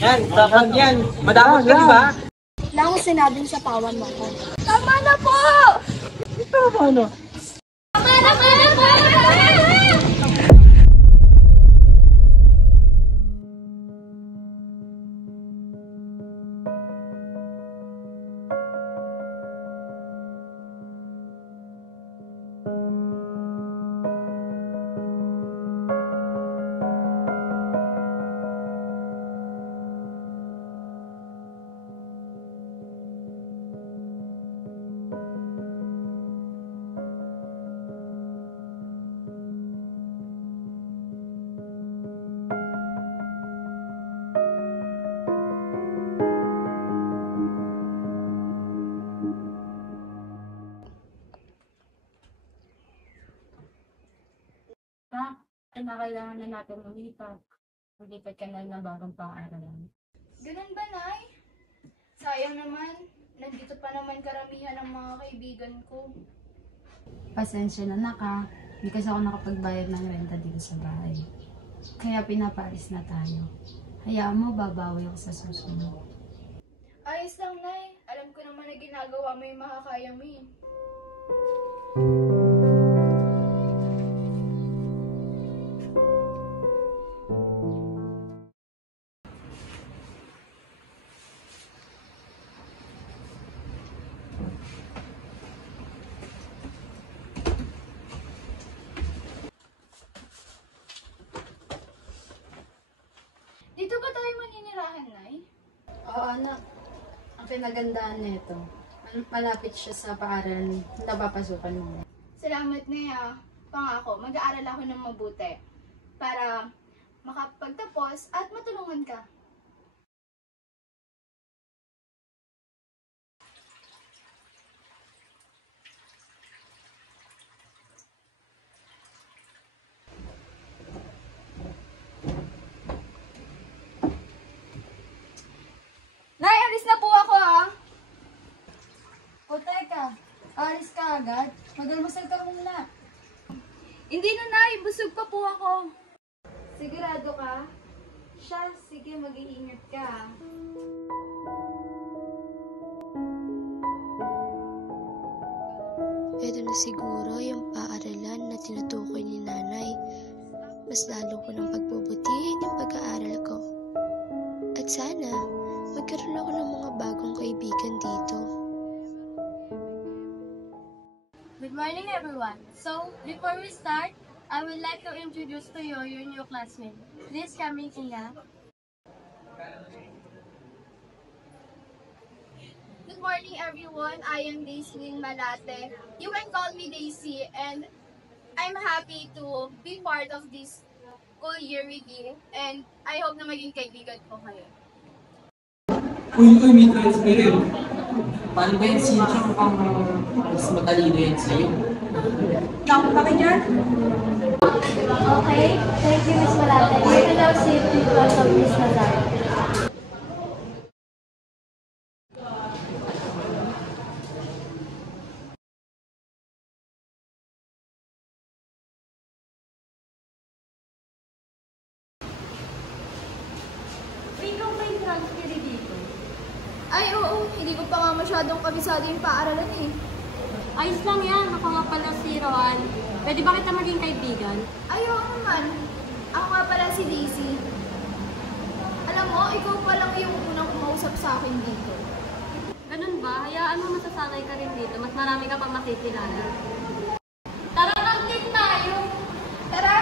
Yan, tapos yan. Madamot ka, di ba? Wala akong sinabing sa pawan mo ko. Tama na po! Tama na. Tama na po! Kailangan na natin lumipat. Lumipat ka na ng bagong pang-aralan. Ganun ba, Nay? Sayang naman. Nandito pa naman karamihan ng mga kaibigan ko. Pasensya na naka. Hindi kasi ako nakapagbayad ng renta dito sa bahay. Kaya pinapaalis na tayo. Hayaan mo, babawi ako sa susunod. Ayos lang, Nay. Alam ko naman na ginagawa mo yung makakaya mo eh. Dito ba tayo maninirahan, Nay? Oo, anak. Ang pinagandaan nito, malapit siya sa paaralan na papasukan mo. Salamat, Nay ah. Pangako, mag-aaral ako ng mabuti para makapagtapos at matulungan ka. Nay, alis na po ako ah. O teka, alis ka agad? Mag-almasal ka muna. Hindi na, Nay. Busog pa po ako. Sigurado ka? Siya, sige, mag-iingat ka. Ito na siguro yung paaralan na tinutukoy ni nanay. Mas lalo ko ng pagbubutihin yung pag-aaral ko. At sana, magkaroon ako ng mga bagong kaibigan dito. Good morning, everyone. So, before we start, I would like to introduce to you your new classmate. Please come in, Ina. Good morning, everyone. I am Daisy Malate. You can call me Daisy, and I'm happy to be part of this school year review. And I hope na maging kaibigan ko kayo. Uy, may transfer yun. Paano ba yan? Sino siya mukhang mas matalino yan sa'yo? Nakunta ka dyan? Okay, thank you, Miss Malate. You can now sit in front of Miss Nazar. Ikaw ba yung transfer dito? Ay, oo. Hindi ko pa nga masyadong kabisado yung paaralan eh. Ayos lang yan. Ako nga pala si Roan. Pwede ba kita maging kaibigan? Ay, oo naman. Ako nga pala si Daisy. Alam mo, ikaw pa lang yung unang kumausap sa akin dito. Ganun ba? Hayaan mo masasanay ka rin dito. Mas marami ka pang makikilala. Tara, mag-date tayo! Tara!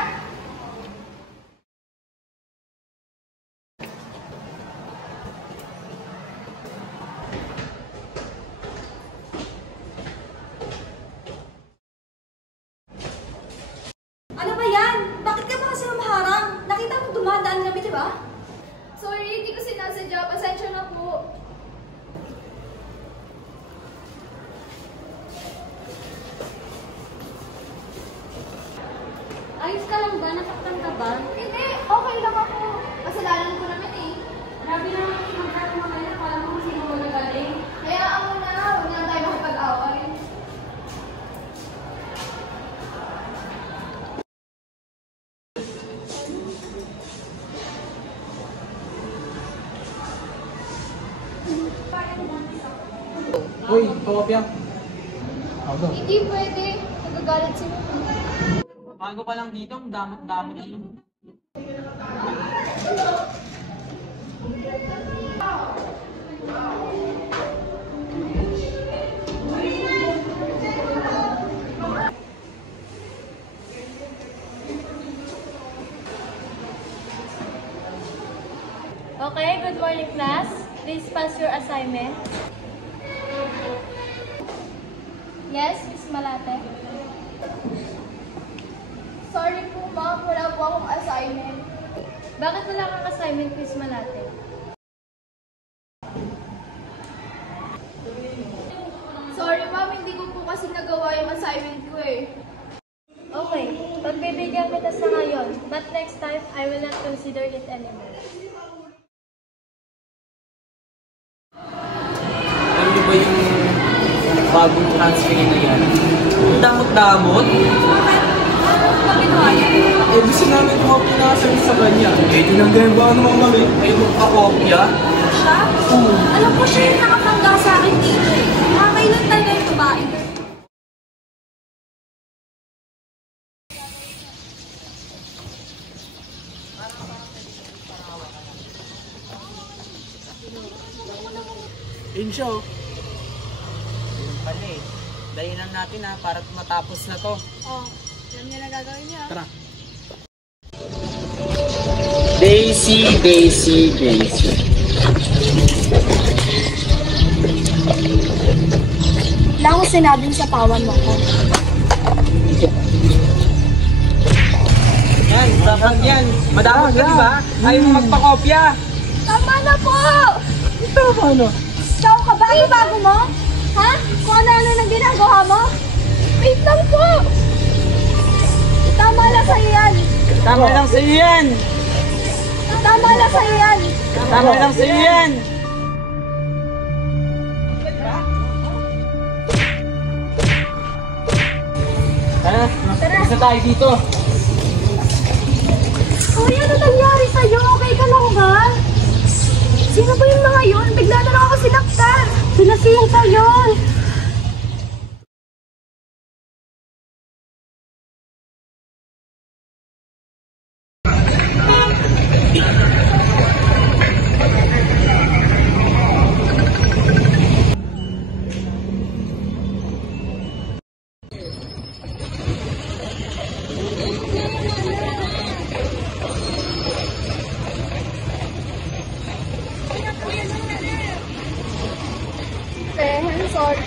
Ano ba yan? Bakit ka ba kasi humaharang? Nakita mo dumadaan kami, di ba? Sorry, hindi ko sinasadya. Pasensya na po. Uy, kopya. Hindi pwede. Nagagalit si Mama. Bago pa lang dito, ang damot-damot na yun. Okay, good morning class. Please pass your assignment. Yes, Miss Malate. Sorry po, Ma'am. Wala po akong assignment. Bakit wala kang assignment, Miss Malate? Sorry, Ma'am. Hindi ko po kasi nagawa yung assignment ko eh. Okay, pagbibigyan kita sa ngayon, but next time, I will not consider it anymore. Alam niyo ba yung bagong transfer na yan? Ang damot-damot? Eh, gusto namin kopya na sa kanya. Eh, tinanggalan ba naman kami? Eh, magpakopya? Siya? Oo. Alam ko siya yung nakapangga sa akin dito eh. Nakakailan talaga yung babae. Yun siya, oh. Yun pala eh. Dahilan natin ha, para matapos na to. Oh, alam niya na gagawin niya. Tara. Daisy, Daisy, Daisy. Wala akong sinabing sa pawan mo ko. Yan, dapat yan. Madamot ka, di ba? Ayaw mo magpakopya. Tama na po! Ito, ano? Ikaw ka ba? Bago mo? Ha? Kung ano-ano nang ginagawa mo? Wait lang po! Tama lang sa'yo yan! Tama lang sa'yo yan. Tama lang sa'yo yan! Tama lang sa'yo yan. Tara, isa tayo dito. Kuya, ano nangyari sa'yo? Okay ka lang ba? Sino ba yung mga yun? Bigla na lang ako sinaktan. Sinasing ka yun. I'm sorry.